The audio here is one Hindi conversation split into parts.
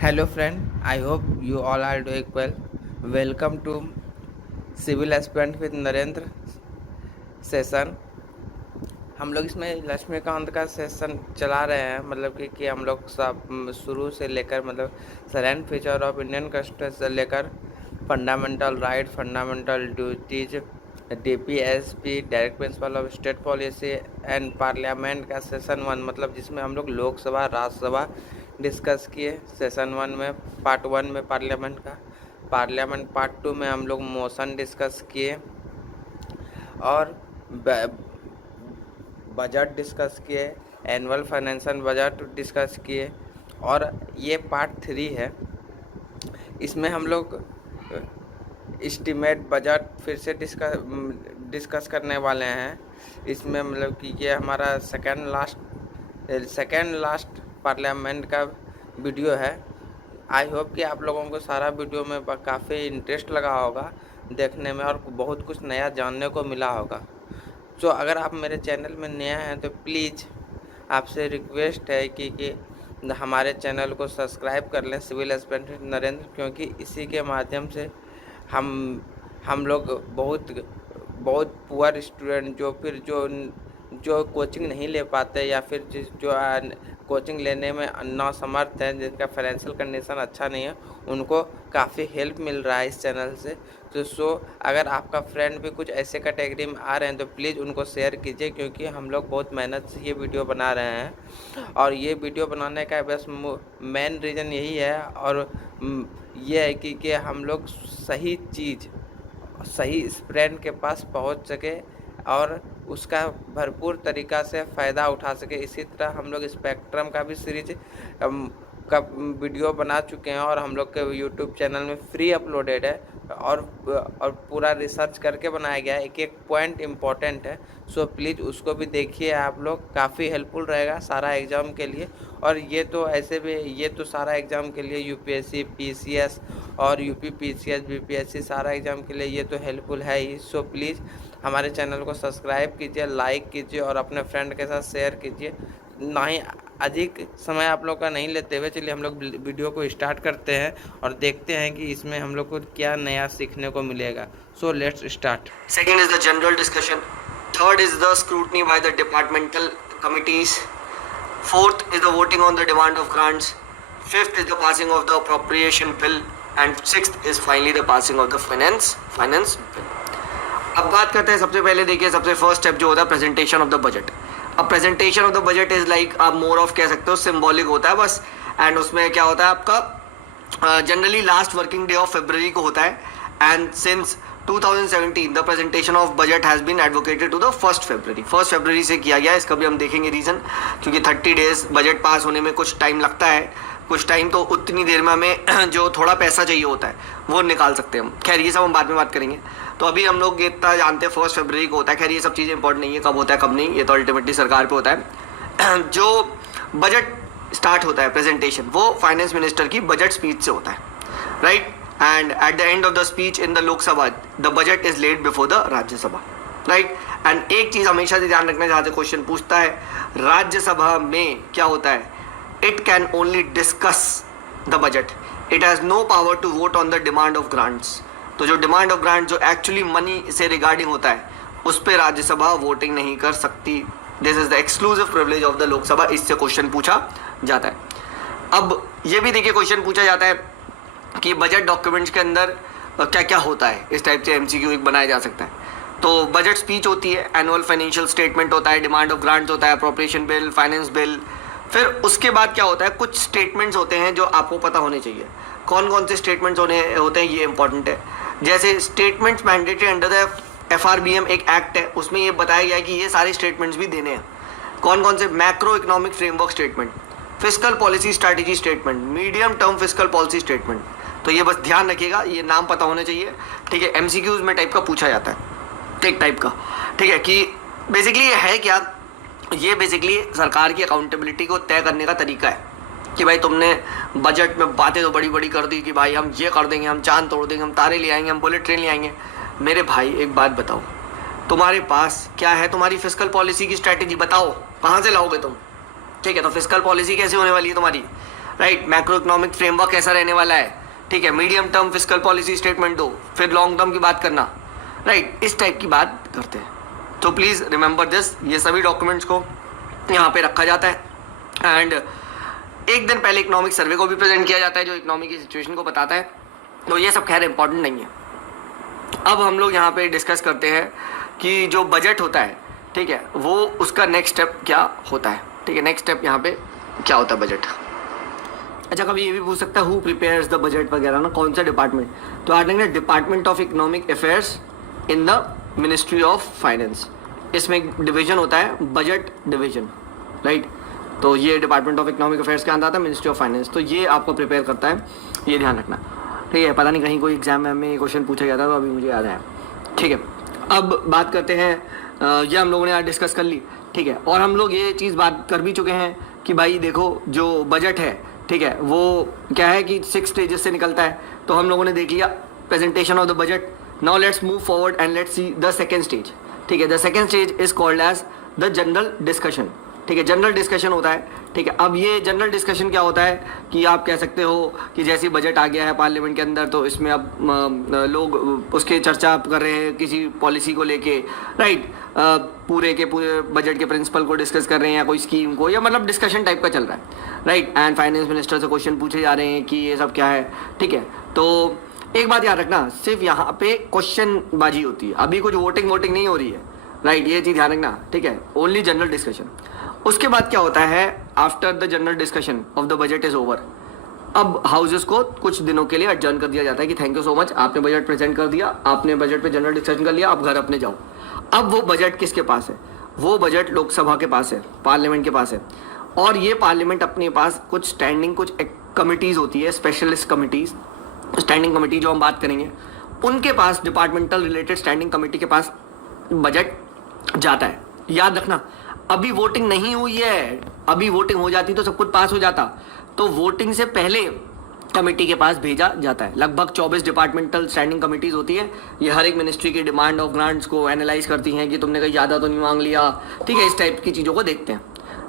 Hello friend, I hope you all are doing well. Welcome to Civil Aspirant with Narendra session. हम लोग इसमें लक्ष्मीकांत का सेशन चला रहे हैं, मतलब कि हम लोग सब शुरू से लेकर मतलब सैलेंट फीचर ऑफ इंडियन कॉन्स्टिट्यूशन से लेकर fundamental right, fundamental duties, DPSP, direct principle of state policy and parliament का सेशन 1, मतलब जिसमें हम लोग लोकसभा राज्यसभा डिस्कस किए। सेशन 1 में पार्ट 1 में पार्लियामेंट पार्ट 2 में हम लोग मोशन डिस्कस किए और बजट डिस्कस किए, एनुअल फाइनेंशियल बजट डिस्कस किए और ये पार्ट 3 है। इसमें हम लोग एस्टीमेट बजट फिर से डिस्कस करने वाले हैं। इसमें मतलब कि ये हमारा सेकेंड लास्ट पार्लियामेंट का वीडियो है। आई होप कि आप लोगों को सारा वीडियो में काफ़ी इंटरेस्ट लगा होगा देखने में और बहुत कुछ नया जानने को मिला होगा। तो अगर आप मेरे चैनल में नया हैं तो प्लीज़ आपसे रिक्वेस्ट है कि हमारे चैनल को सब्सक्राइब कर लें, सिविल एस्पिरेंट नरेंद्र, क्योंकि इसी के माध्यम से हम लोग बहुत पुअर स्टूडेंट जो कोचिंग नहीं ले पाते या फिर जो कोचिंग लेने में नासमर्थ हैं, जिनका फाइनेंशियल कंडीशन अच्छा नहीं है, उनको काफ़ी हेल्प मिल रहा है इस चैनल से। तो अगर आपका फ्रेंड भी कुछ ऐसे कैटेगरी में आ रहे हैं तो प्लीज़ उनको शेयर कीजिए, क्योंकि हम लोग बहुत मेहनत से ये वीडियो बना रहे हैं और ये वीडियो बनाने का बस मेन रीज़न यही है और ये है कि हम लोग सही स्टूडेंट के पास पहुंच सके और उसका भरपूर तरीक़ा से फ़ायदा उठा सके। इसी तरह हम लोग स्पेक्ट्रम का भी सीरीज का वीडियो बना चुके हैं और हम लोग के यूट्यूब चैनल में फ्री अपलोडेड है और पूरा रिसर्च करके बनाया गया है। एक पॉइंट इम्पॉर्टेंट है, सो प्लीज़ उसको भी देखिए आप लोग, काफ़ी हेल्पफुल रहेगा सारा एग्ज़ाम के लिए। और ये तो सारा एग्ज़ाम के लिए यूपीएससी, पीसीएस और यूपी पीसीएस, बीपीएससी सारा एग्ज़ाम के लिए ये तो हेल्पफुल है ही। सो प्लीज़ हमारे चैनल को सब्सक्राइब कीजिए, लाइक कीजिए और अपने फ्रेंड के साथ शेयर कीजिए। ना ही अधिक समय आप लोग का नहीं लेते हुए चलिए हम लोग वीडियो को स्टार्ट करते हैं और देखते हैं कि इसमें हम लोग को क्या नया सीखने को मिलेगा। So let's start. Second is the general discussion. Third is the scrutiny by the departmental committees. Fourth is the voting on the demand of grants. Fifth is the passing of the appropriation bill. And sixth is finally the passing of the finance bill. अब बात करते हैं, सबसे पहले देखिए, सबसे फर्स्ट स्टेप जो होता है प्रेजेंटेशन ऑफ द बजट। अब presentation of the budget is like आप मोर ऑफ कह सकते हो सिंबॉलिक होता है बस। एंड उसमें क्या होता है आपका generally last working day of February को होता है। And since 2017 the presentation of budget has been advocated to the first February से किया गया। इसका भी हम देखेंगे रीज़न, क्योंकि 30 डेज बजट पास होने में कुछ टाइम लगता है। कुछ टाइम तो उतनी देर में हमें जो थोड़ा पैसा चाहिए होता है वो निकाल सकते हैं हम। खैर ये सब हम बाद में बात करेंगे। तो अभी हम लोग इतना जानते हैं फर्स्ट फरवरी को होता है। खैर ये सब चीज़ें इंपॉर्टेंट नहीं है कब होता है कब नहीं, ये तो अल्टीमेटली सरकार पे होता है। जो बजट स्टार्ट होता है प्रेजेंटेशन, वो फाइनेंस मिनिस्टर की बजट स्पीच से होता है, right. And at the end of the speech in the Lok Sabha the budget is laid before the Rajya Sabha, right. And एक चीज़ हमेशा से ध्यान रखना, जहाँ से क्वेश्चन पूछता है राज्यसभा में क्या होता है, it can only discuss the budget. It has no power to vote on the demand of grants. तो जो डिमांड ऑफ ग्रांट जो एक्चुअली मनी से रिगार्डिंग होता है उस पर राज्यसभा वोटिंग नहीं कर सकती। This is the exclusive privilege of the Lok Sabha. इससे क्वेश्चन पूछा जाता है। अब ये भी देखिए क्वेश्चन पूछा जाता है कि बजट डॉक्यूमेंट्स के अंदर क्या क्या होता है। इस टाइप से एमसीक्यू एक बनाया जा सकता है। तो बजट स्पीच होती है, एनुअल फाइनेंशियल स्टेटमेंट होता है, डिमांड ऑफ ग्रांट होता है, अप्रोप्रिएशन बिल, फाइनेंस बिल। फिर उसके बाद क्या होता है, कुछ स्टेटमेंट्स होते हैं जो आपको पता होने चाहिए। कौन कौन से स्टेटमेंट्स होते हैं ये इंपॉर्टेंट है। जैसे statements mandatory under the FRBM एक एक्ट है, उसमें ये बताया गया है कि ये सारे स्टेटमेंट्स भी देने हैं। कौन कौन से, macro economic framework statement, fiscal policy strategy statement, medium term fiscal policy statement. तो ये बस ध्यान रखिएगा, ये नाम पता होने चाहिए, ठीक है। MCQs में टाइप का पूछा जाता है, एक टाइप का, ठीक है। कि बेसिकली ये है क्या, ये बेसिकली सरकार की अकाउंटेबिलिटी को तय करने का तरीका है कि भाई तुमने बजट में बातें तो बड़ी बड़ी कर दी कि भाई हम ये कर देंगे, हम चांद तोड़ देंगे, हम तारे ले आएंगे, हम बुलेट ट्रेन ले आएंगे। मेरे भाई एक बात बताओ, तुम्हारे पास क्या है, तुम्हारी फिस्कल पॉलिसी की स्ट्रैटेजी बताओ, कहाँ से लाओगे तुम, ठीक है। तो फिस्कल पॉलिसी कैसे होने वाली है तुम्हारी, राइट। मैक्रो इकोनॉमिक फ्रेमवर्क कैसा रहने वाला है, ठीक है। Medium term fiscal policy statement दो, फिर लॉन्ग टर्म की बात करना, राइट। इस टाइप की बात करते हैं। तो प्लीज़ रिमेंबर दिस, ये सभी डॉक्यूमेंट्स को यहाँ पे रखा जाता है एंड एक दिन पहले इकोनॉमिक सर्वे को भी प्रेजेंट किया जाता है जो इकोनॉमी की सिचुएशन को बताता है। तो ये सब खैर इंपॉर्टेंट नहीं है। अब हम लोग यहाँ पे डिस्कस करते हैं कि जो बजट होता है, ठीक है, वो उसका नेक्स्ट स्टेप क्या होता है, ठीक है। नेक्स्ट स्टेप यहाँ पे क्या होता है बजट। अच्छा, कभी ये भी पूछ सकता है हु प्रिपेयर्स द बजट वगैरह ना, कौन सा डिपार्टमेंट, तो आज लेंगे department of economic affairs in the ministry of finance. इसमें एक डिवीजन होता है बजट डिवीजन, राइट। तो ये डिपार्टमेंट ऑफ इकोनॉमिक अफेयर्स के अंदर आता है मिनिस्ट्री ऑफ फाइनेंस। तो ये आपको प्रिपेयर करता है, ये ध्यान रखना, ठीक है। पता नहीं कहीं कोई एग्जाम में ये क्वेश्चन पूछा गया था तो अभी मुझे याद आया, ठीक है। अब बात करते हैं, ये हम लोगों ने आज डिस्कस कर ली, ठीक है। और हम लोग ये चीज़ बात कर भी चुके हैं कि भाई देखो जो बजट है, ठीक है, वो क्या है कि 6 स्टेजेस से निकलता है। तो हम लोगों ने देख लिया presentation of the budget. Now let's move forward and let's see the second stage, ठीक है। The second stage is called as the general discussion, ठीक है। जनरल डिस्कशन होता है, ठीक है। अब ये जनरल डिस्कशन क्या होता है कि आप कह सकते हो कि जैसे बजट आ गया है पार्लियामेंट के अंदर, तो इसमें अब लोग उसके चर्चा कर रहे हैं किसी पॉलिसी को लेके, राइट। पूरे के पूरे बजट के प्रिंसिपल को डिस्कस कर रहे हैं या कोई स्कीम को, या मतलब डिस्कशन टाइप का चल रहा है, राइट। एंड फाइनेंस मिनिस्टर से क्वेश्चन पूछे जा रहे हैं कि ये सब क्या है, ठीक है। तो एक बात याद रखना, सिर्फ यहाँ पे क्वेश्चन बाजी होती है, अभी कुछ वोटिंग नहीं हो रही है, राइट। ये चीज़ ध्यान रखना, ठीक है। Only general discussion. उसके बाद क्या होता है, after the general discussion of the budget is over, अब हाउसेस को कुछ दिनों के लिए एडजर्न कर दिया जाता है कि थैंक यू सो मच, आपने बजट प्रेजेंट कर दिया, आपने बजट पे जनरल डिस्कशन कर लिया, आप घर अपने जाओ। अब वो बजट किसके पास है, वो बजट लोकसभा के पास है, पार्लियामेंट के पास है। और ये पार्लियामेंट अपने पास कुछ स्टैंडिंग कुछ कमिटीज़ होती है, स्पेशलिस्ट कमिटीज़, स्टैंडिंग कमेटी जो हम बात करेंगे, उनके पास डिपार्टमेंटल रिलेटेड स्टैंडिंग कमेटी के पास बजट जाता है। याद रखना, अभी वोटिंग नहीं हुई है, अभी वोटिंग हो जाती तो सब कुछ पास हो जाता। तो वोटिंग से पहले कमेटी के पास भेजा जाता है। लगभग 24 डिपार्टमेंटल स्टैंडिंग कमेटीज़ होती है। ये हर एक मिनिस्ट्री की डिमांड ऑफ ग्रांट्स को एनालाइज करती हैं कि तुमने कहीं ज़्यादा तो नहीं मांग लिया, ठीक है। इस टाइप की चीज़ों को देखते हैं,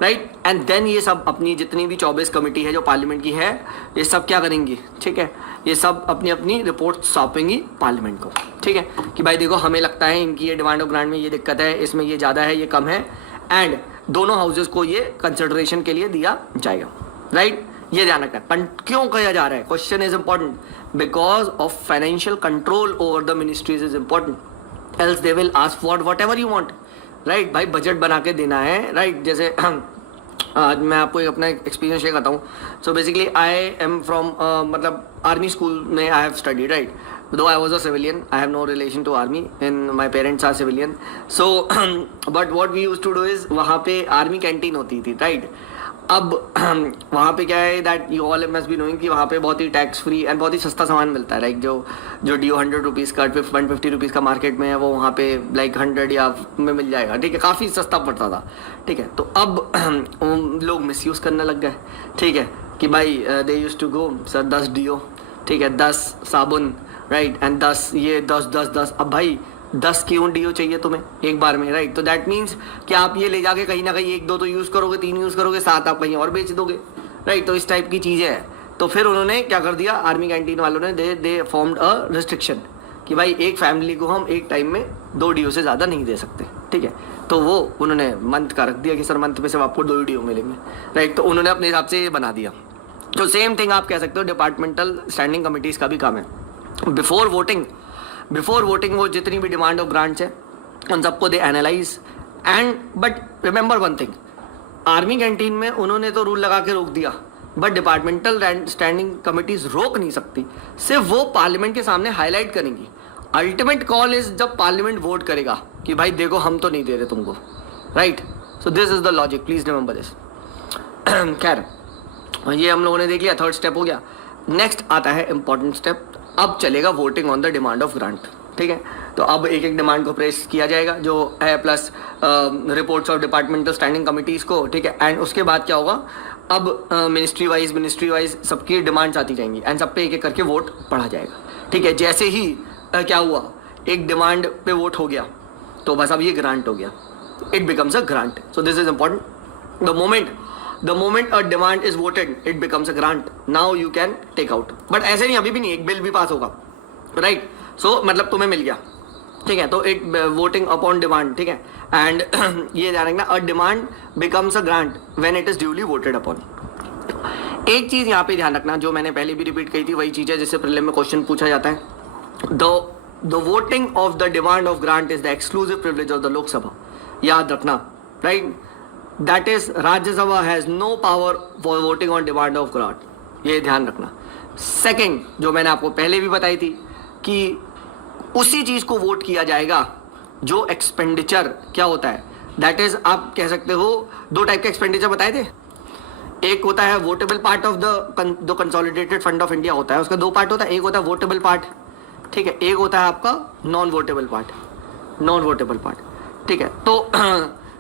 राइट। एंड देन ये सब अपनी जितनी भी 24 कमेटी है जो पार्लियामेंट की है, ये सब क्या करेंगी, ठीक है, ये सब अपनी अपनी रिपोर्ट सौंपेंगी पार्लियामेंट को, ठीक है, कि भाई देखो हमें लगता है इनकी ये डिमांड ऑफ ग्रांट में ये दिक्कत है, इसमें ये ज़्यादा है, ये कम है, एंड दोनों हाउसेस को ये कंसिडरेशन के लिए दिया जाएगा, राइट। ये ध्यान रखना। क्यों कहा जा रहा है, question is important, because of financial control over the ministries is important, else they will ask for what ever you want, right. भाई बजट बना के देना है, राइट। जैसे आज मैं आपको एक अपना एक्सपीरियंस शेयर करता हूँ। So basically I am from मतलब आर्मी स्कूल में I have studied, right. Though I was a civilian, I have no relation to army, and my parents are civilian. So, but what we used to do is वहाँ पे आर्मी कैंटीन होती थी, राइट। अब वहाँ पे क्या है that you all must be knowing कि वहाँ पे बहुत ही टैक्स फ्री एंड बहुत ही सस्ता सामान मिलता है, लाइक जो DO 100 रुपीज़ का 150 रुपीज़ का मार्केट में है, वो वहाँ पे लाइक 100 या में मिल जाएगा, ठीक है। काफ़ी सस्ता पड़ता था, ठीक है। तो अब लोग मिसयूज़ करने लग गए, ठीक है, कि भाई they used to go sir 10 DO, ठीक है, 10 साबुन, राइट, एंड 10 ये 10। अब भाई 10 क्यों DO चाहिए तुम्हें एक बार में, राइट। तो दैट मीन्स कि आप ये ले जाके कहीं ना कहीं 1-2 तो यूज़ करोगे, 3 यूज़ करोगे, 7 आप कहीं और बेच दोगे, राइट। तो इस टाइप की चीज़ें हैं। तो फिर उन्होंने क्या कर दिया, आर्मी कैंटीन वालों ने दे फॉर्म्ड अ रिस्ट्रिक्शन कि भाई एक फैमिली को हम एक टाइम में 2 DO से ज़्यादा नहीं दे सकते, ठीक है। तो वो उन्होंने मंथ का रख दिया कि सर मंथ में सिर्फ आपको 2 DO मिलेंगे, राइट। तो उन्होंने अपने हिसाब से ये बना दिया। तो सेम थिंग आप कह सकते हो डिपार्टमेंटल स्टैंडिंग कमिटीज़ का भी काम है। बिफोर वोटिंग वो जितनी भी डिमांड ऑफ ग्रांट्स है उन सबको they analyse and but remember one thing, army canteen में उन्होंने तो रूल लगा के रोक दिया, बट डिपार्टमेंटल स्टैंडिंग कमिटीज़ रोक नहीं सकती, सिर्फ वो पार्लियामेंट के सामने हाईलाइट करेंगी। अल्टीमेट कॉल इज जब पार्लियामेंट वोट करेगा कि भाई देखो हम तो नहीं दे रहे तुमको, right. So this is the logic, please remember this. खैर ये हम लोगों ने देख लिया, थर्ड स्टेप हो गया। नेक्स्ट आता है इंपॉर्टेंट स्टेप, अब चलेगा voting on the demand of grant, ठीक है। तो अब एक एक डिमांड को प्रेस किया जाएगा जो है, plus reports of departmental standing committees को, ठीक है। एंड उसके बाद क्या होगा, अब मिनिस्ट्री वाइज सबकी डिमांड्स आती जाएंगी एंड सब पे एक एक करके वोट पढ़ा जाएगा, ठीक है। जैसे ही क्या हुआ, एक डिमांड पे वोट हो गया तो बस अब ये ग्रांट हो गया, it becomes a grant. So this is important. The moment the moment a demand is voted it becomes a grant, now you can take out. But ऐसे नहीं, अभी भी नहीं, एक बिल भी पास होगा, राइट. सो मतलब तुम्हें मिल गया, ठीक है. तो इट वोटिंग अपॉन डिमांड, ठीक है. एंड ये ध्यान रखना, a demand becomes a grant when it is duly voted upon. एक चीज यहाँ पे ध्यान रखना, जो मैंने पहले भी रिपीट की थी, वही चीज है जिससे प्रीलिम में क्वेश्चन पूछा जाता है. The voting of the demand of grant is the exclusive privilege of the Lok Sabha. याद रखना, right. That is Rajya Sabha has no power for voting on demand of grant. ये ध्यान रखना. सेकेंड, जो मैंने आपको पहले भी बताई थी कि उसी चीज को वोट किया जाएगा जो एक्सपेंडिचर क्या होता है. दैट इज, आप कह सकते हो, दो टाइप के एक्सपेंडिचर बताए थे. एक होता है votable part of the consolidated fund of India होता है, उसका दो पार्ट होता है. एक होता है वोटेबल पार्ट, ठीक है. एक होता है आपका non votable part. Non votable part, ठीक है. तो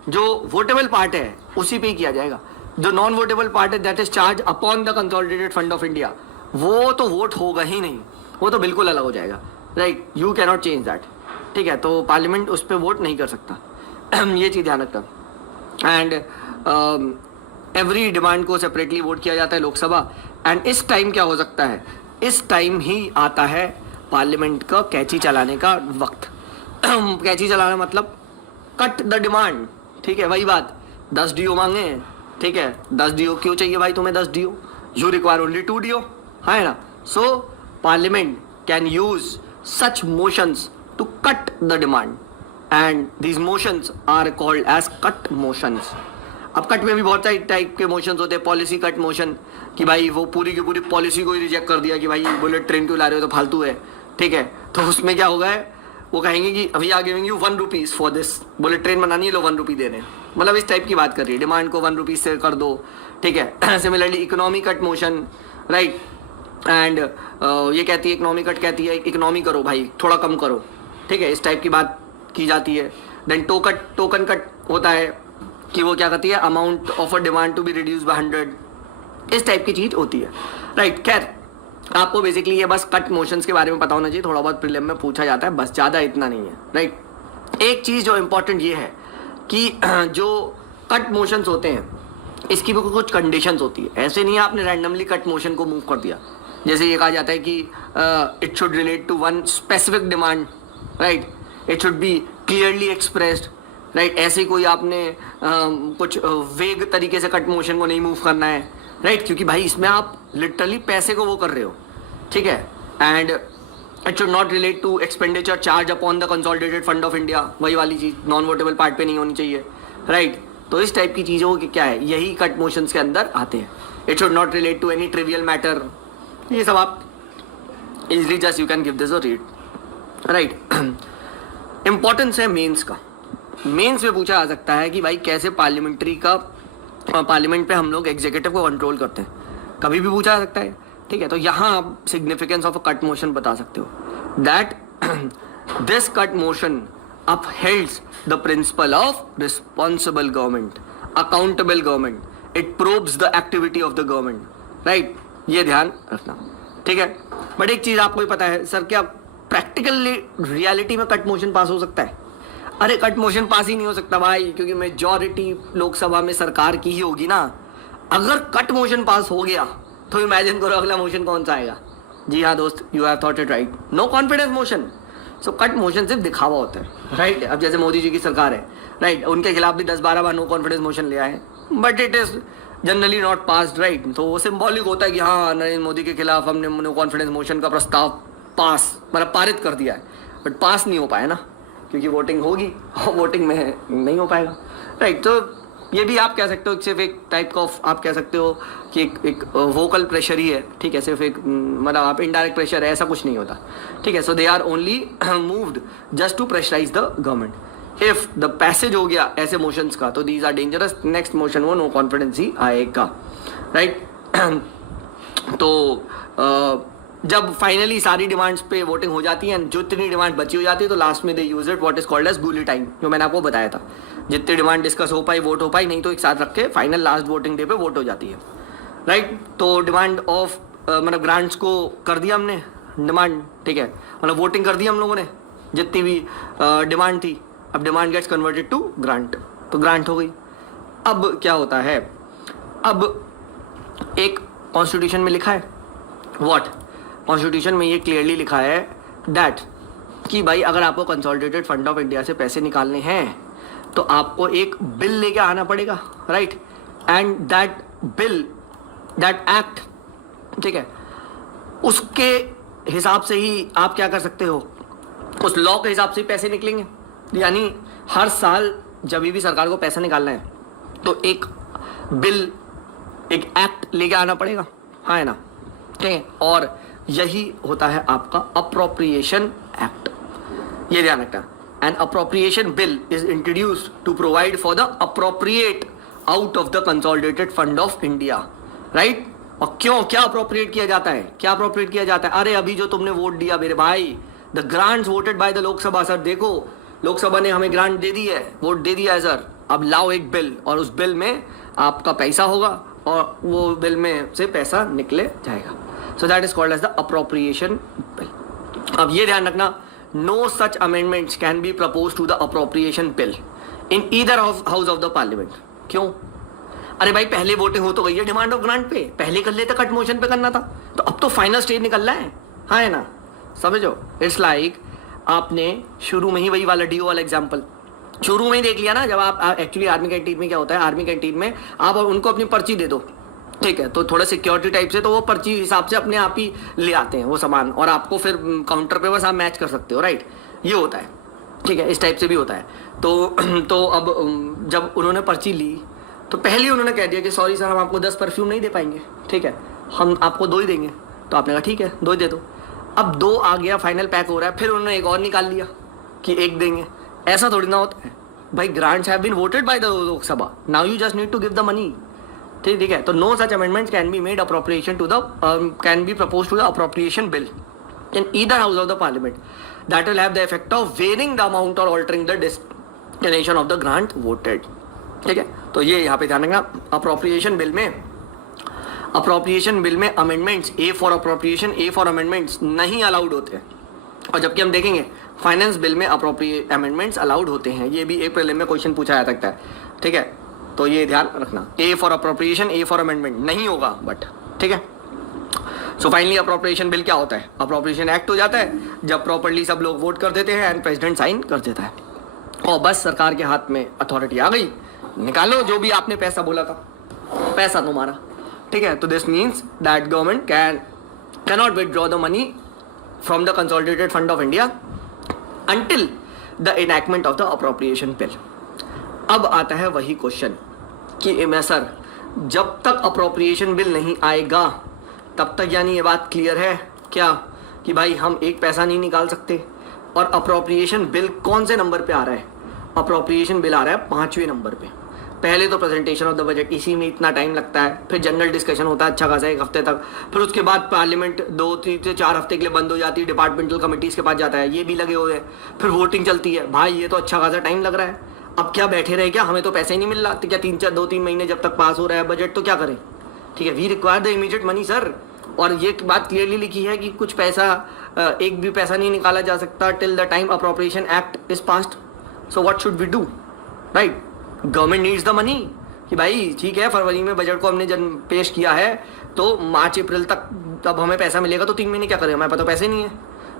जो वोटेबल पार्ट है उसी पे ही किया जाएगा. जो नॉन वोटेबल पार्ट है that is charge upon the consolidated fund of India, वो तो वोट होगा ही नहीं, वो तो बिल्कुल अलग हो जाएगा, right. You can not change that, ठीक है. तो पार्लियामेंट उस पर वोट नहीं कर सकता. ये चीज़ ध्यान रखता. एंड एवरी डिमांड को सेपरेटली वोट किया जाता है लोकसभा. एंड इस टाइम क्या हो सकता है, इस टाइम ही आता है पार्लियामेंट का कैची चलाने का वक्त. कैची चलाना मतलब कट द डिमांड, ठीक है. वही बात, 10 DO मांगे हैं, ठीक है. 10 DO क्यों चाहिए भाई तुम्हें 10 DO? You require only 2 DO, है ना. So parliament can use such motions to cut the demand and these motions are called as cut motions. अब कट में भी बहुत सारे टाइप के मोशंस होते हैं. पॉलिसी कट मोशन, कि भाई वो पूरी की पूरी पॉलिसी को ही रिजेक्ट कर दिया कि भाई बुलेट ट्रेन क्यों ला रहे हो, तो फालतू है, ठीक है. तो उसमें क्या होगा, वो कहेंगे कि अभी I giving you 1 rupees for this, bullet train बनानी है, लो 1 रुपी दे रहे हैं. मतलब इस टाइप की बात कर रही है. डिमांड को 1 रुपीज़ से कर दो, ठीक है. Similarly economy cut motion, right. And ये कहती है, इकोनॉमी कट कहती है इकोनॉमी करो भाई, थोड़ा कम करो, ठीक है. इस टाइप की बात की जाती है. देन टोकन कट होता है कि वो क्या कहती है, amount of a demand to be reduce by 100. इस टाइप की चीज़ होती है, राइट. खैर, आपको बेसिकली ये बस कट मोशंस के बारे में पता होना चाहिए. थोड़ा बहुत प्रीलिम में पूछा जाता है, बस, ज़्यादा इतना नहीं है, राइट. एक चीज़ जो इम्पोर्टेंट ये है कि जो कट मोशंस होते हैं इसकी भी कुछ कंडीशंस होती है. ऐसे नहीं है आपने रैंडमली कट मोशन को मूव कर दिया. जैसे ये कहा जाता है कि it should relate to one specific demand, right. It should be clearly expressed, right. ऐसे कोई आपने कुछ वेग तरीके से कट मोशन को नहीं मूव करना है, राइट. क्योंकि भाई इसमें आप लिटरली पैसे को वो कर रहे हो, ठीक है. And it should not relate to expenditure charge upon the consolidated fund of India, वही वाली चीज़ नॉन वोटेबल पार्ट पे नहीं होनी चाहिए, राइट. तो इस टाइप की चीज़ों की क्या है, यही कट मोशंस के अंदर आते हैं. It should not relate to any trivial matter. ये सब आप easily just you can give this a read, right. Importance है मेंस का. मेंस में पूछा जा सकता है कि भाई कैसे पार्लियामेंट पे हम लोग एग्जीक्यूटिव को कंट्रोल करते हैं, कभी भी पूछा जा सकता है, ठीक है. तो यहाँ आप significance of a cut motion बता सकते हो. That this cut motion upholds the principle of responsible government, accountable government. It probes the activity of the government, right. ये ध्यान रखना, ठीक है. बट एक चीज़ आपको ही पता है सर, क्या प्रैक्टिकल रियलिटी में कट मोशन पास हो सकता है? अरे कट मोशन पास ही नहीं हो सकता भाई, क्योंकि मेजॉरिटी लोकसभा में सरकार की ही होगी ना. अगर कट मोशन पास हो गया तो इमेजिन करो अगला मोशन कौन सा आएगा. जी हाँ दोस्त, you have thought it right. No confidence motion. So cut motion सिर्फ दिखावा होता है, राइट. अब जैसे मोदी जी की सरकार है, राइट, उनके खिलाफ भी 10-12 बार नो कॉन्फिडेंस मोशन लिया है, but it is generally not passed, right. तो वो सिंबॉलिक होता है कि हाँ नरेंद्र मोदी के खिलाफ हमने नो कॉन्फिडेंस मोशन का प्रस्ताव पास, मतलब पारित कर दिया है, बट पास नहीं हो पाया ना, क्योंकि वोटिंग होगी और वोटिंग में नहीं हो पाएगा, राइट. तो ये भी आप कह सकते हो सिर्फ एक टाइप का आप कह सकते हो कि एक वोकल प्रेशर ही है, ठीक है. सिर्फ एक मतलब आप इनडायरेक्ट प्रेशर है, ऐसा कुछ नहीं होता, ठीक है. So they are only moved just to pressurise the government. If the passage हो गया ऐसे मोशंस का तो these are dangerous. Next motion वो नो कॉन्फिडेंस ही आएगा, राइट. तो जब फाइनली सारी डिमांड्स पे वोटिंग हो जाती है, जो इतनी डिमांड बची हो जाती है, तो लास्ट में they use it what is called as guillotine, जो मैंने आपको बताया था. जितनी डिमांड डिस्कस हो पाई, वोट हो पाई, नहीं तो एक साथ रख के फाइनल लास्ट वोटिंग डे पे वोट हो जाती है, राइट. तो डिमांड ऑफ मतलब ग्रांट्स को कर दिया हमने डिमांड, ठीक है, मतलब वोटिंग कर दी हम लोगों ने जितनी भी डिमांड थी. अब demand gets converted to grant, तो ग्रांट हो गई. अब क्या होता है, अब एक कॉन्स्टिट्यूशन में लिखा है व्हाट, कॉन्स्टिट्यूशन में ये क्लियरली लिखा है दैट कि भाई अगर आपको कंसोलिडेटेड फंड ऑफ इंडिया से पैसे निकालने हैं तो आपको एक बिल लेके आना पड़ेगा, right, and that bill, that act, ठीक है, उसके हिसाब से ही आप क्या कर सकते हो, उस लॉ के हिसाब से ही पैसे निकलेंगे। यानी हर साल जब भी सरकार को पैसा निकालना है तो एक बिल, एक एक्ट लेके आना पड़ेगा, हाँ है ना, ठीक है, और यही होता है आपका अप्रोप्रिएशन एक्ट। ये ध्यान रखना, an appropriation bill is introduced to provide for the appropriate out of the consolidated fund of India, right. और क्यों, क्या अप्रोप्रिएट किया जाता है, क्या अप्रोप्रिएट किया जाता है? अरे अभी जो तुमने वोट दिया मेरे भाई, the grants voted by the Lok Sabha, sir देखो लोकसभा ने हमें ग्रांट दे दी है, वोट दे दिया है सर, अब लाओ एक बिल और उस बिल में आपका पैसा होगा और वो बिल में से पैसा निकले जाएगा। So that is called as the appropriation bill. अब ये ध्यान रखना, no such amendments can be propose to the appropriation bill in either house of the parliament. क्यों? अरे भाई पहले वोटिंग हो तो गई है डिमांड ऑफ ग्रांट पे, पहले कर लेते, कट मोशन पे करना था, तो अब तो फाइनल स्टेज निकल रहा है, हाँ है ना, समझो। इट्स लाइक आपने शुरू में ही वही वाला डीओ वाला एग्जाम्पल शुरू में ही देख लिया ना, जब आप एक्चुअली आर्मी कैंटीन में क्या होता है, आर्मी कैंटीन में आप उनको अपनी पर्ची दे दो, ठीक है, तो थोड़ा सिक्योरिटी टाइप से, तो वो पर्ची हिसाब से अपने आप ही ले आते हैं वो सामान और आपको फिर काउंटर पे बस आप मैच कर सकते हो, राइट, ये होता है, ठीक है, इस टाइप से भी होता है। तो अब जब उन्होंने पर्ची ली तो पहले उन्होंने कह दिया कि सॉरी सर हम आपको 10 परफ्यूम नहीं दे पाएंगे, ठीक है, हम आपको 2 ही देंगे, तो आपने कहा ठीक है 2 ही दे दो। अब 2 आ गया, फाइनल पैक हो रहा है, फिर उन्होंने एक और निकाल लिया कि 1 देंगे, ऐसा थोड़ी ना होता है भाई, grants have been voted by the Lok Sabha, now you just need to give the money, ठीक है। तो no such amendments can be made appropriation to the can be propose to the appropriation bill in either house of the parliament that will have the effect of varying the amount और altering the destination of the grant voted, ठीक है। तो ये यहाँ पे ध्यान रखना, अप्रोप्रिएशन बिल में amendments, A for appropriation, A for amendments नहीं अलाउड होते हैं, और जबकि हम देखेंगे फाइनेंस बिल में अप्रोप्रिएट अमेंडमेंट्स अलाउड होते हैं। ये भी एक प्रीलिम में क्वेश्चन पूछा जा सकता है, ठीक है, तो ये ध्यान रखना, A for appropriation, A for amendment नहीं होगा, बट ठीक है। सो फाइनली अप्रोप्रिएशन बिल क्या होता है, अप्रोप्रिएशन एक्ट हो जाता है जब प्रॉपर्ली सब लोग वोट कर देते हैं एंड प्रेसिडेंट साइन कर देता है, और बस सरकार के हाथ में अथॉरिटी आ गई, निकालो जो भी आपने पैसा बोला था, पैसा तुम्हारा, ठीक है। तो this means that government cannot withdraw the money from the consolidated fund of India until the enactment of the appropriation bill. अब आता है वही क्वेश्चन कि मैं सर जब तक अप्रोप्रिएशन बिल नहीं आएगा तब तक, यानी ये बात क्लियर है क्या कि भाई हम एक पैसा नहीं निकाल सकते, और अप्रोप्रिएशन बिल कौन से नंबर पे आ रहा है, अप्रोप्रिएशन बिल आ रहा है 5वें नंबर पे। पहले तो प्रेजेंटेशन ऑफ द बजट, इसी में इतना टाइम लगता है, फिर जनरल डिस्कशन होता है अच्छा खासा 1 हफ्ते तक, फिर उसके बाद पार्लियामेंट 2 से 4 हफ्ते के लिए बंद हो जाती है, डिपार्टमेंटल कमिटीज़ के पास जाता है, ये भी लगे हुए हैं, फिर वोटिंग चलती है, भाई ये तो अच्छा खासा टाइम लग रहा है। अब क्या बैठे रहे क्या, हमें तो पैसे ही नहीं मिल रहा, तो क्या 2-3 महीने जब तक पास हो रहा है बजट, तो क्या करें, ठीक है, we require the immediate money sir. और ये बात क्लियरली लिखी है कि कुछ पैसा, एक भी पैसा नहीं निकाला जा सकता till the time appropriation act is passed. So what should we do, right, government needs the money कि भाई ठीक है फरवरी में बजट को हमने जब पेश किया है तो मार्च अप्रैल तक तब हमें पैसा मिलेगा, तो 3 महीने क्या करें, हमारे पास तो पैसे नहीं है।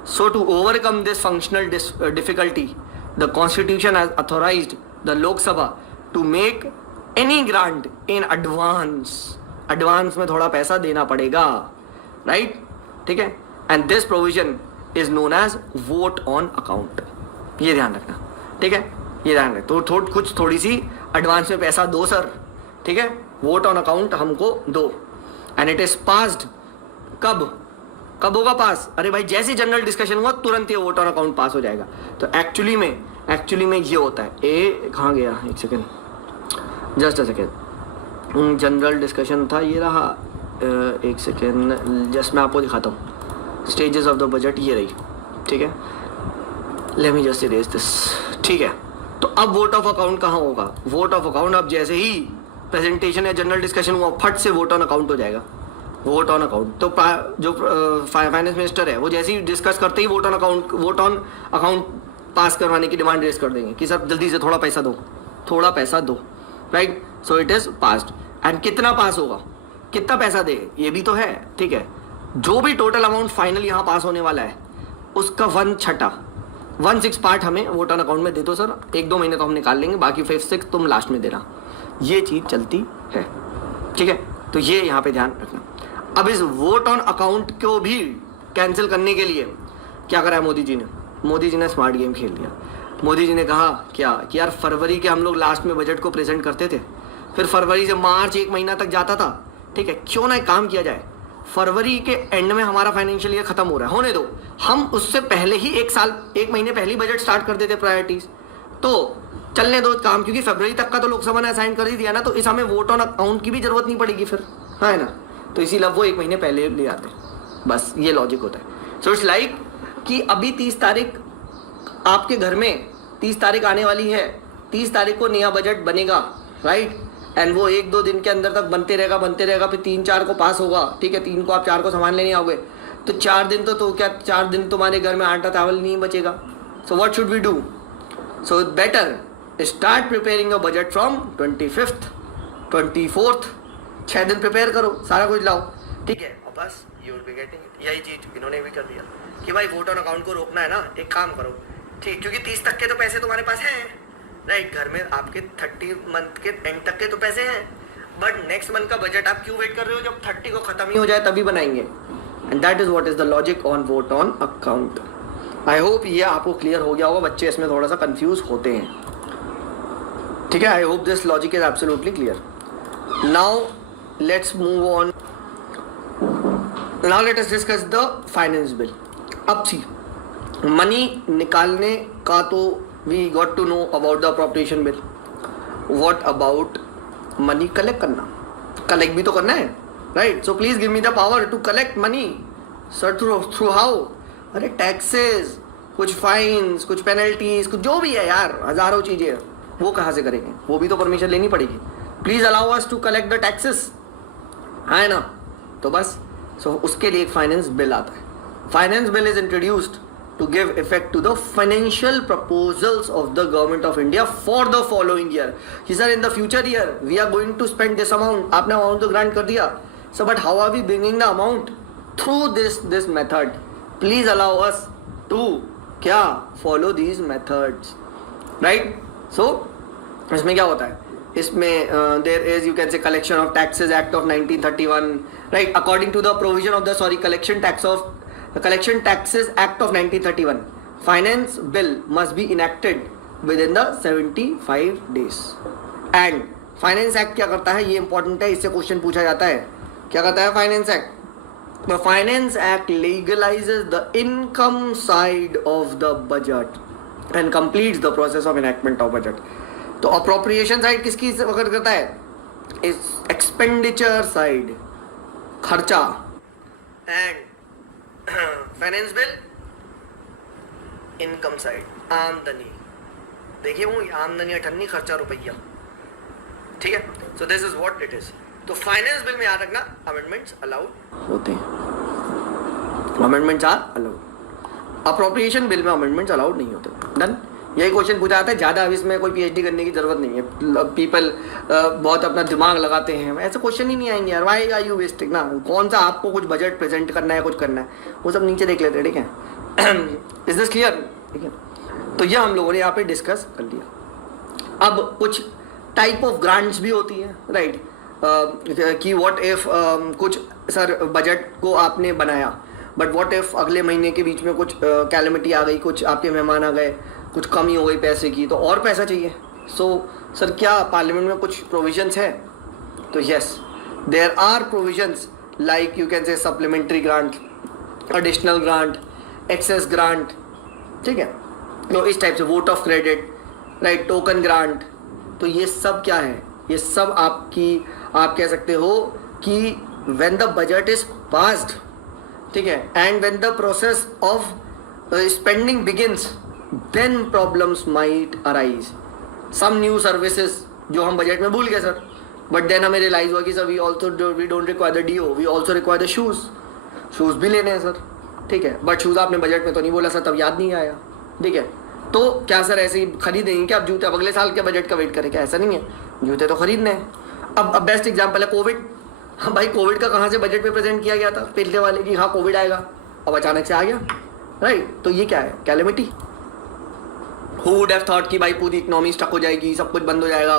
So to overcome this functional difficulty the constitution has authorised the Lok Sabha to make any grant in advance में थोड़ा पैसा देना पड़ेगा, राइट, ठीक है, and this provision is known as vote on account. ये ध्यान रखना, ठीक है, ये ध्यान रख, तो थोड़ी सी एडवांस में पैसा दो सर, ठीक है, वोट ऑन अकाउंट हमको दो, एंड इट इज पास्ड। कब होगा पास, अरे भाई जैसे जनरल डिस्कशन हुआ तुरंत ये वोट ऑन अकाउंट पास हो जाएगा। तो एक्चुअली में ये होता है, ए कहाँ गया, एक second, just a second, general discussion था, ये रहा, एक सेकेंड, जस्ट मैं आपको दिखाता हूँ, स्टेजेस ऑफ द बजट ये रही, ठीक है, let me just erase this, ठीक है। तो अब वोट ऑफ अकाउंट कहाँ होगा, वोट ऑफ अकाउंट अब जैसे ही प्रेजेंटेशन या जनरल डिस्कशन हुआ फट से वोट ऑन अकाउंट हो जाएगा, वोट ऑन अकाउंट। तो जो फाइनेंस मिनिस्टर है वो जैसे ही डिस्कस करते ही वोट ऑन अकाउंट पास करवाने की डिमांड रेज कर देंगे कि सर जल्दी से थोड़ा पैसा दो, right, so it is passed and कितना पास होगा, कितना पैसा दे, ये भी तो है, ठीक है। जो भी टोटल अमाउंट फाइनल यहाँ पास होने वाला है उसका 1/6 पार्ट हमें वोट ऑन अकाउंट में दे दो सर, 1-2 महीने तो हम निकाल लेंगे, बाकी 5-6 तुम लास्ट में देना। ये चीज़ चलती है, ठीक है। तो ये यहाँ पे ध्यान रखना। अब इस वोट ऑन अकाउंट को भी कैंसिल करने के लिए क्या करा है मोदी जी ने? मोदी जी ने स्मार्ट गेम खेल दिया। मोदी जी ने कहा क्या कि यार फरवरी के हम लोग लास्ट में बजट को प्रेजेंट करते थे, फिर फरवरी से मार्च 1 महीना तक जाता था, ठीक है। क्यों ना एक काम किया जाए, फरवरी के एंड में हमारा फाइनेंशियल ईयर खत्म हो रहा है, होने दो, हम उससे पहले ही 1 महीने पहले ही बजट स्टार्ट कर देते प्रायोरिटीज, तो चलने दो काम, क्योंकि फरवरी तक का तो लोकसभा ने असाइन कर ही दिया ना, तो इस हमें वोट ऑन अकाउंट की भी जरूरत नहीं पड़ेगी फिर, है ना। तो इसीलिए वो 1 महीने पहले ले आते, बस ये लॉजिक होता है। सो इट्स लाइक कि अभी 30 तारीख आपके घर में 30 तारीख आने वाली है, 30 तारीख को नया बजट बनेगा, राइट, एंड वो 1-2 दिन के अंदर तक बनते रहेगा, फिर 3-4 को पास होगा, ठीक है। 3 को आप 4 को सामान लेने आओगे, तो 4 दिन तो क्या 4 दिन तुम्हारे घर में आटा चावल नहीं बचेगा। So what should we do? So better start preparing your budget from 25th 24th, 6 दिन प्रिपेयर करो, सारा कुछ लाओ, ठीक है। और बस you will be getting it. यही चीज इन्होंने भी कर दिया कि भाई वोट ऑन अकाउंट को रोकना है ना, एक काम करो, ठीक, क्योंकि 30 तक के तो पैसे तुम्हारे पास हैं, राइट, घर में आपके 30 मंथ के एंड तक के तो पैसे हैं, बट नेक्स्ट मंथ का बजट आप क्यों वेट कर रहे हो, जब 30 को खत्म ही हो जाए तभी बनाएंगे। And that is what is the logic on vote on account. I hope ये आपको क्लियर हो गया होगा, बच्चे इसमें थोड़ा सा कंफ्यूज होते हैं, ठीक है। I hope this logic is absolutely clear. Now let's move on, now let us discuss the finance bill. अब सी मनी निकालने का तो we got to know about the appropriation bill, what about money collect करना? कलेक्ट भी तो करना है, right. So please give me the power to collect money. Sir through how? अरे टैक्सेस, कुछ फाइन्स, कुछ पेनल्टीज, कुछ जो भी है यार, हजारों चीजें, वो कहाँ से करेंगे? वो भी तो परमिशन लेनी पड़ेगी। Please allow us to collect the taxes, है ना। तो बस उसके लिए एक फाइनेंस बिल आता है। Finance bill is introduced to give effect to the financial proposals of the government of India for the following year. He said in the future year we are going to spend this amount. आपने amount तो grant कर दिया, so but how are we bringing the amount? Through this method. Please allow us to क्या follow these methods, right? So इसमें क्या होता है? इसमें there is, you can say, collection of taxes act of 1931, right? According to the provision of the Collection Taxes Act of 1931, finance bill must be enacted within the 75 days. And finance act क्या करता है, ये इंपॉर्टेंट है, इससे क्वेश्चन पूछा जाता है। क्या करता है finance act? The finance act legalises the income side of the budget and completes the process of enactment of budget. तो अप्रोप्रिएशन साइड किसकी वक्त करता है? इस एक्सपेंडिचर साइड, खर्चा, and finance bill income side, आमदनी। देखिए वो आमदनी अठन्नी, खर्चा रुपया, ठीक है। So this is what it is. तो फाइनेंस बिल में याद रखना अमेंडमेंट्स अलाउड होते हैं, amendments are allowed. Appropriation bill में अमेंडमेंट्स अलाउड नहीं होते। डन। यही क्वेश्चन पूछा जाता है, ज़्यादा अब इसमें कोई पीएचडी करने की जरूरत नहीं है। पीपल बहुत अपना दिमाग लगाते हैं, ऐसे क्वेश्चन ही नहीं आएंगे यार। वाई आर यू वेस्टिंग ना? कौन सा आपको कुछ बजट प्रेजेंट करना है, कुछ करना है, वो सब नीचे देख लेते हैं, ठीक है। Is this clear? ठीक है। तो यह हम लोगों ने यहाँ पे डिस्कस कर लिया। अब कुछ टाइप ऑफ ग्रांट्स भी होती हैं, राइट, कि व्हाट इफ कुछ सर बजट को आपने बनाया, बट व्हाट इफ अगले महीने के बीच में कुछ कैलेमिटी आ गई, कुछ आपके मेहमान आ गए, कुछ कमी हो गई पैसे की, तो और पैसा चाहिए। सो सर क्या पार्लियामेंट में कुछ प्रोविजंस है? तो yes, there are provisions like you can say supplementary grant, additional grant, excess grant, ठीक है। तो इस टाइप से vote of credit, right, token grant. तो ये सब क्या है? ये सब आप कह सकते हो कि when the budget is passed, ठीक है, and when the process of spending begins, then problems might arise. Some new services जो हम बजट में भूल गए सर, बट देन हमें रियलाइज हुआ कि sir we don't require the deo, we also require the shoes भी लेने हैं सर, ठीक है, बट शूज़ आपने बजट में तो नहीं बोला सर, तब याद नहीं आया, ठीक है। तो क्या सर ऐसे ही खरीदेंगे क्या आप जूते? अब अगले साल के बजट का वेट करें क्या? ऐसा नहीं है, जूते तो खरीदने हैं। अब बेस्ट एग्जांपल है कोविड। भाई कोविड का कहाँ से बजट में प्रेजेंट किया गया था पिछले वाले की, हाँ कोविड आएगा, अब अचानक से आ गया, राइट। तो ये क्या है, calamity. Who would have thought कि भाई पूरी इकोनॉमी स्टक हो जाएगी, सब कुछ बंद हो जाएगा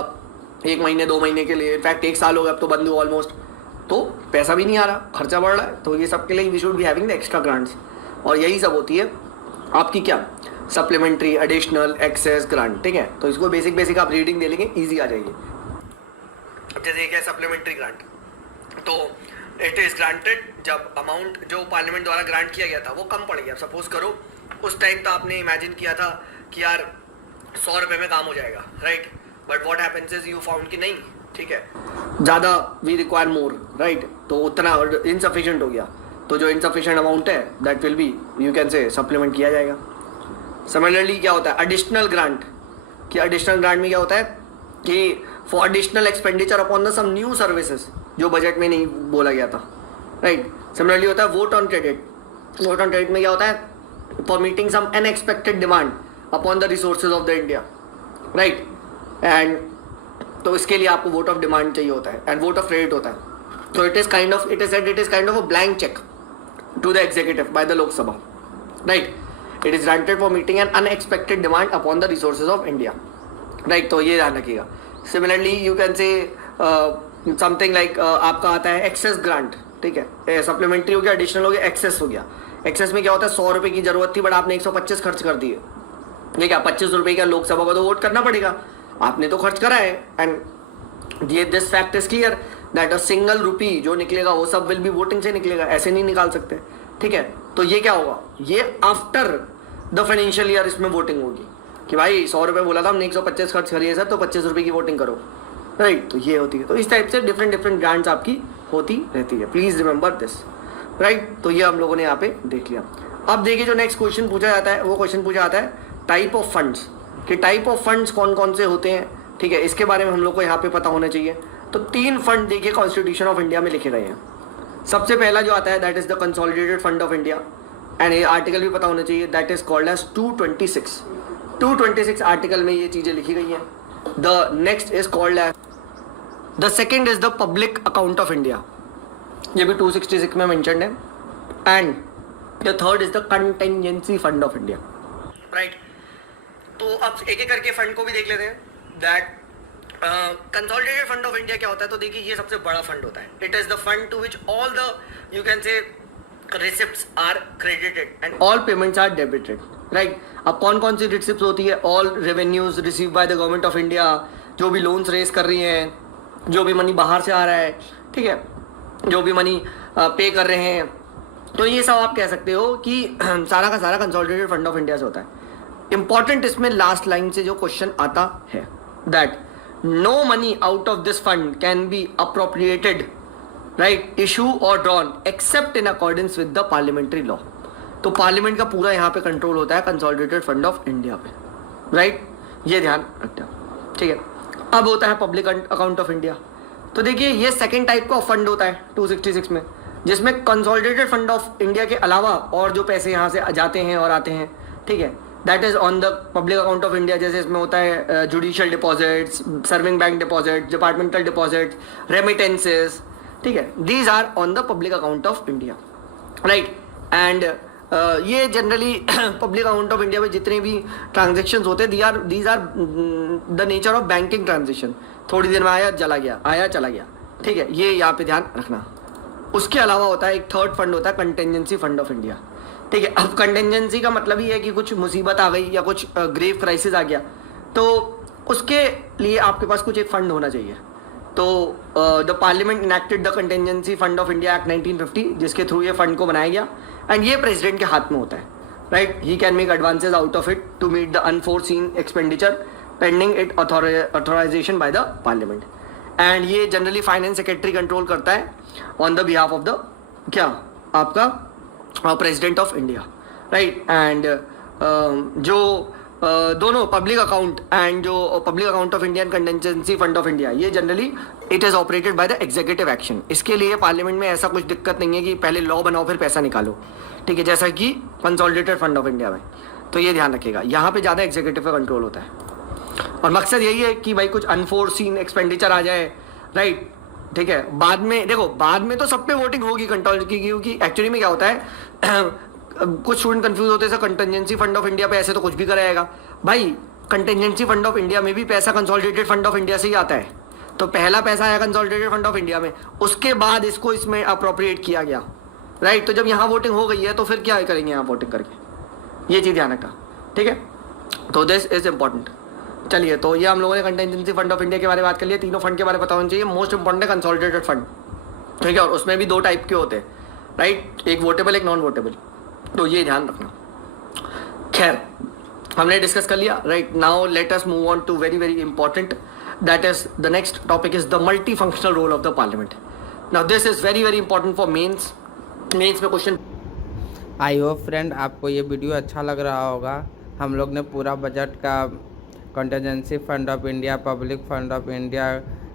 1 महीने 2 महीने के लिए, इनफैक्ट 1 साल हो गया अब तो बंद हुआ ऑलमोस्ट। तो पैसा भी नहीं आ रहा, खर्चा बढ़ रहा है, तो ये सब के लिए we should be having the extra grants. और यही सब होती है आपकी क्या, सप्लीमेंट्री, एडिशनल, एक्सेस ग्रांट, ठीक है। तो इसको बेसिक आप रीडिंग दे लेंगे, ईजी आ जाएगी। अब जैसे एक है सप्लीमेंट्री ग्रांट, तो इट इज़ ग्रांटेड जब अमाउंट जो पार्लियामेंट द्वारा ग्रांट किया गया था वो कम पड़ गया। सपोज करो उस टाइम तो आपने इमेजिन किया था कि यार 100 रुपये में काम हो जाएगा, right, but what happens is you found कि नहीं, ठीक है, ज़्यादा वी रिक्वायर मोर, राइट, तो उतना इनसफिशिएंट हो गया। तो जो इनसफिशिएंट अमाउंट है that will be you can say supplement किया जाएगा। सिमिलरली क्या होता है एडिशनल ग्रांट, कि एडिशनल ग्रांट में क्या होता है कि for additional expenditure upon the some new services जो बजट में नहीं बोला गया था, राइट। सिमिलरली होता है vote on credit. Vote on credit में क्या होता है for meeting some unexpected demand upon the resources of the India, right. And तो इसके लिए आपको वोट ऑफ डिमांड चाहिए होता है एंड वोट ऑफ क्रेडिट होता है। तो it is kind of a blank cheque to the executive by the Lok Sabha, right. It is granted for meeting an unexpected demand upon the resources of India, right. तो ये ध्यान रखिएगा। Similarly you can say something like आपका आता है एक्सेस ग्रांट, ठीक है। सप्लीमेंट्री हो गया, एडिशनल हो गया, एक्सेस हो गया। एक्सेस में क्या होता है 100 रुपये की जरूरत थी बट आपने 125 खर्च कर दिए, ये क्या 25 रुपये का लोकसभा को तो वोट करना पड़ेगा, आपने तो खर्च करा है। एंड ये this fact is clear that a single rupee जो निकलेगा वो सब विल बी वोटिंग से निकलेगा, ऐसे नहीं निकाल सकते, ठीक है। तो ये क्या होगा, ये आफ्टर द फाइनेंशियल ईयर इसमें वोटिंग होगी कि भाई 100 रुपये बोला था हमने 125 खर्च करिए सर, तो 25 रुपये की वोटिंग करो, राइट। तो ये होती है। तो इस टाइप से डिफरेंट ग्रांट्स आपकी होती रहती है, प्लीज रिमेंबर दिस, राइट। तो ये हम लोगों ने यहाँ पे देख लिया। अब देखिए जो नेक्स्ट क्वेश्चन पूछा जाता है वो क्वेश्चन पूछा जाता है टाइप ऑफ फंड्स, कि टाइप ऑफ फंड्स कौन कौन से होते हैं, ठीक है। इसके बारे में हम लोग को यहाँ पे पता होना चाहिए। तो 3 फंड देखिए कॉन्स्टिट्यूशन ऑफ इंडिया में लिखे गए हैं। सबसे पहला जो आता है that is the consolidated fund of India, and ये आर्टिकल भी पता होना चाहिए, that is called as 226 article में ये चीज़ें लिखी गई हैं। The next is called as the second is the public account of India, ये भी 266 में मेंशन्ड है। And the third is the contingency fund of India, right. तो अब एक एक करके फंड को भी देख लेते हैं। That consolidated fund of India क्या होता है, तो देखिए ये सबसे बड़ा फंड होता है। It is the fund to which all the you can say receipts are credited and all payments are debited, right. अब कौन कौन सी रिसिप्ट्स होती है, all revenues receive by the government of India, जो भी लोन्स रेज कर रही हैं, जो भी मनी बाहर से आ रहा है, ठीक है, जो भी मनी पे कर रहे हैं, तो ये सब आप कह सकते हो कि सारा का सारा कंसोलिडेटेड फंड ऑफ इंडिया से होता है। इंपॉर्टेंट इसमें लास्ट लाइन से जो क्वेश्चन आता है that no money out of this fund can be appropriated, right, issue और drawn except in accordance with the parliamentary law. तो पार्लियामेंट का पूरा यहाँ पे कंट्रोल होता है कंसोलिडेटेड फंड ऑफ इंडिया पे, राइट, ये ध्यान रखते हो, ठीक है। अब होता है पब्लिक अकाउंट ऑफ इंडिया। तो देखिए ये सेकेंड टाइप का फंड होता है 266 में, जिसमें कंसोलिडेटेड फंड ऑफ इंडिया के अलावा और जो पैसे यहाँ से जाते हैं और आते हैं, ठीक है, that is on the public account of India. जैसे इसमें होता है judicial deposits, saving bank deposit, departmental deposit, remittances, ठीक है, these are on the public account of India, right. And ये generally public account of India में जितने भी ट्रांजेक्शन्स होते हैं these are the nature of banking transaction, थोड़ी देर में आया चला गया, ठीक है, ये यहाँ पे ध्यान रखना। उसके अलावा होता है एक थर्ड फंड होता है कंटिजेंसी फंड ऑफ इंडिया, ठीक है। अब कंटिजेंसी का मतलब ही है कि कुछ मुसीबत आ गई या कुछ ग्रेव क्राइसिस आ गया, तो उसके लिए आपके पास कुछ एक फंड होना चाहिए। तो the parliament enacted the contingency fund of India act 1950, जिसके थ्रू ये फंड को बनाया गया, एंड ये प्रेसिडेंट के हाथ में होता है, right. He can make advances out of it to meet the unforeseen expenditure pending it authorisation by the parliament. And ये जनरली फाइनेंस सेक्रेटरी कंट्रोल करता है on the behalf of the क्या आपका president of India, right. And जो दोनों पब्लिक अकाउंट एंड जो public account of India and contingency fund of India, ये generally it is operated by the executive action. इसके लिए पार्लियामेंट में ऐसा कुछ दिक्कत नहीं है कि पहले लॉ बनाओ फिर पैसा निकालो, ठीक है, जैसा कि कंसोलिडेटेड फंड ऑफ इंडिया में। तो ये ध्यान रखिएगा, यहाँ पे ज़्यादा एग्जीक्यूटिव का कंट्रोल होता है, और मकसद यही है कि भाई कुछ अनफोर्सीन एक्सपेंडिचर आ जाए राइट, ठीक है। बाद में देखो, बाद में तो सब पे वोटिंग होगी कंट्रोल की, क्योंकि एक्चुअली में क्या होता है कुछ स्टूडेंट कंफ्यूज होते हैं sir, contingency fund of India पे ऐसे तो कुछ भी कराएगा। भाई कंटिजेंसी फंड ऑफ इंडिया में भी पैसा कंसोलिडेटेड फंड ऑफ इंडिया से ही आता है। तो पहला पैसा आया कंसोलिडेटेड फंड ऑफ इंडिया में, उसके बाद इसको इसमें अप्रोप्रिएट किया गया, राइट। तो जब यहाँ वोटिंग हो गई है तो फिर क्या करेंगे यहाँ वोटिंग करके, ये चीज़ ध्यान रखना, ठीक है। तो दिस इज इम्पॉर्टेंट। चलिए, तो ये हम लोगों ने कंटिजेंसी फंड ऑफ इंडिया के बारे में बात कर लिया। तीनों फंड के बारे में पता होना चाहिए। मोस्ट इंपॉर्टेंट है कंसोलिडेटेड फंड, ठीक है। और उसमें भी दो टाइप के होते हैं, राइट, एक वोटेबल एक नॉन वोटेबल, तो ये ध्यान रखना। खैर, हमने डिस्कस कर लिया, right. Now let us move on to very very important, that is the next topic is the multi functional role of the parliament. Now this is very very important for mains में क्वेश्चन। आई होप फ्रेंड आपको ये वीडियो अच्छा लग रहा होगा। हम लोग ने पूरा बजट का contingency fund of India, public fund of India,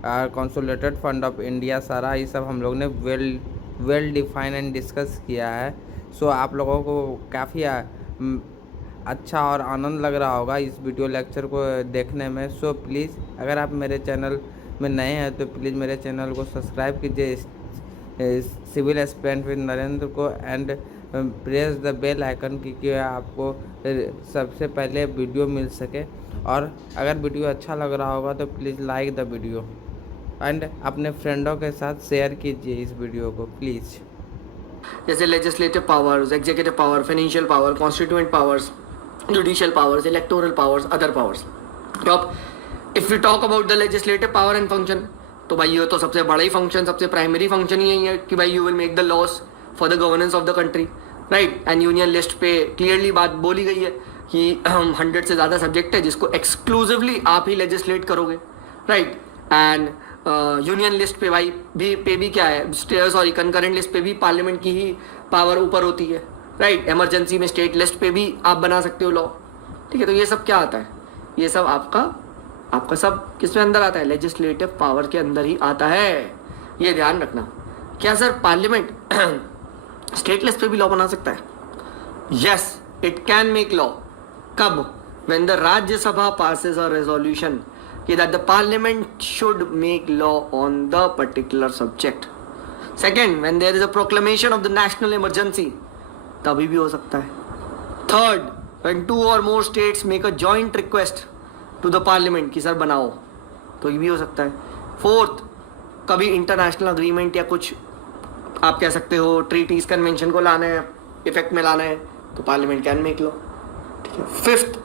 consolidated fund of India, सारा ये सब हम लोग ने वेल डिफाइन एंड डिस्कस किया है। सो आप लोगों को काफ़ी अच्छा और आनंद लग रहा होगा इस वीडियो लेक्चर को देखने में। सो प्लीज़ अगर आप मेरे चैनल में नए हैं तो प्लीज़ मेरे चैनल को सब्सक्राइब कीजिए, सिविल एस्पिरेंट विद नरेंद्र को, and press the bell icon क्योंकि आपको सबसे पहले वीडियो मिल सके। और अगर वीडियो अच्छा लग रहा होगा तो please like the video and अपने फ्रेंडों के साथ शेयर कीजिए इस वीडियो को प्लीज़। जैसे legislative powers, executive power, financial power, constituent powers, judicial powers, electoral powers, other powers. तो अब if we talk about the legislative power and function, तो भाई ये तो सबसे बड़ा ही फंक्शन, सबसे प्राइमरी फंक्शन ही यही है कि भाई you will make the laws for the governance of the country, right. And union list पे क्लियरली बात बोली गई है कि 100 से ज़्यादा सब्जेक्ट है जिसको एक्सक्लूसिवली आप ही लेजिस्लेट करोगे, राइट। एंड यूनियन लिस्ट पे भाई भी क्या है, सॉरी कंकरेंट लिस्ट पे भी पार्लियामेंट की ही पावर ऊपर होती है, राइट। इमरजेंसी में स्टेट लिस्ट पे भी आप बना सकते हो लॉ, ठीक है। तो ये सब क्या आता है, ये सब आपका सब किस में अंदर आता है, लेजिस्लेटिव पावर के अंदर ही आता है, ये ध्यान रखना। क्या सर पार्लियामेंट स्टेट लिस्ट पे भी लॉ बना सकता है? Yes, it can make law. कब? When the Rajya Sabha passes a resolution that the parliament should make law on the particular subject. Second, when there is a proclamation of the national emergency, तभी भी हो सकता है। Third, when 2 or more states make a joint request to the parliament कि सर बनाओ, तो ये भी हो सकता है। Fourth, कभी इंटरनेशनल अग्रीमेंट या कुछ आप कह सकते हो ट्रीटीज कन्वेंशन को लाना है, इफेक्ट में लाना है, तो पार्लियामेंट कैन मेक लॉ, ठीक है। Fifth,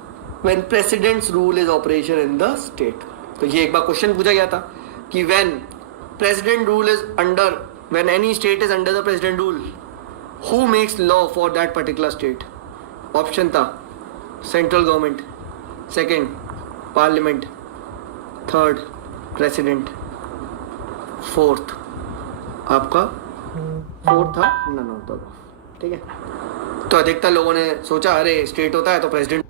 when presidents rule is operation in the state, तो ये एक बार क्वेश्चन पूछा गया था कि when president rule is under, when any state is under the president rule, who makes law for that particular state? Option था central government, second parliament, third president, fourth था नन ऑफ द अबव, ठीक है। तो अधिकतर लोगों ने सोचा अरे स्टेट होता है तो president,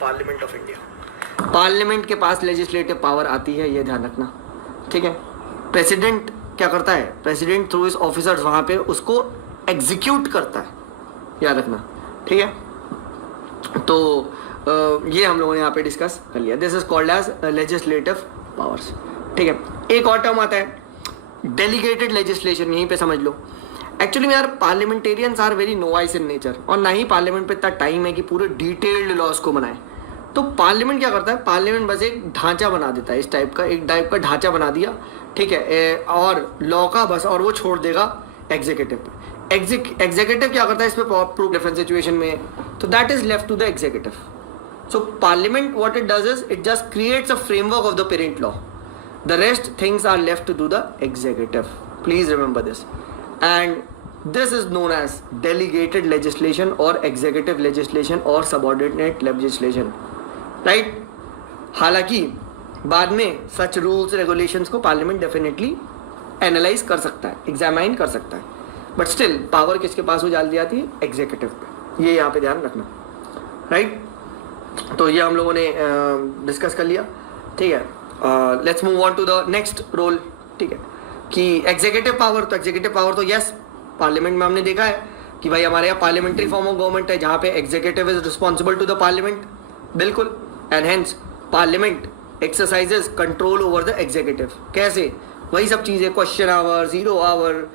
parliament of India, parliament के पास लेजिस्लेटिव पावर आती है, ये ध्यान रखना, ठीक है। प्रेसिडेंट क्या करता है, प्रेसिडेंट थ्रू इज ऑफिसर्स वहां पे उसको एग्जीक्यूट करता है, याद रखना, ठीक है। तो ये हम लोगों ने यहाँ पे डिस्कस कर लिया। This is called as legislative powers, ठीक है। एक और टर्म आता है डेलीगेटेड लेजिस्लेशन, यहीं पे समझ लो। एक्चुअली में यार parliamentarians are very novice in nature, और ना ही पार्लियामेंट पे इतना टाइम है कि पूरे डिटेल्ड लॉज को बनाए। तो पार्लियामेंट क्या करता है, पार्लियामेंट बस एक ढांचा बना देता है, इस टाइप का एक टाइप का ढांचा बना दिया, ठीक है, और लॉ का बस, और वो छोड़ देगा एग्जीक्यूटिव पे। एग्जीक्यूटिव क्या करता है इस पर प्रूफ डिफरेंट सिचुएशन में, तो that is left to the executive. So parliament what it does is it just creates a framework of the parent law, the rest things are left to the executive, please remember this, and this is known as delegated legislation or executive legislation or subordinate legislation, right। हालांकि बाद में such rules regulations को पार्लियामेंट डेफिनेटली एनालाइज कर सकता है, एग्जामाइन कर सकता है, बट स्टिल पावर किसके पास हो जाती है, एग्जीक्यूटिव पे, ये यहाँ पे ध्यान रखना, राइट। तो ये हम लोगों ने डिस्कस कर लिया, ठीक है। Let's move on to the next role, ठीक है, कि एग्जीक्यूटिव पावर, तो एग्जीक्यूटिव पावर तो यस पार्लियामेंट में हमने देखा है कि भाई हमारे यहाँ पार्लियामेंट्री फॉर्म ऑफ गवर्नमेंट है जहाँ पे executive is responsible to the parliament, बिल्कुल, and hence parliament exercises control over the executive. कैसे? वही सब चीज़ें, क्वेश्चन आवर, 0 आवर,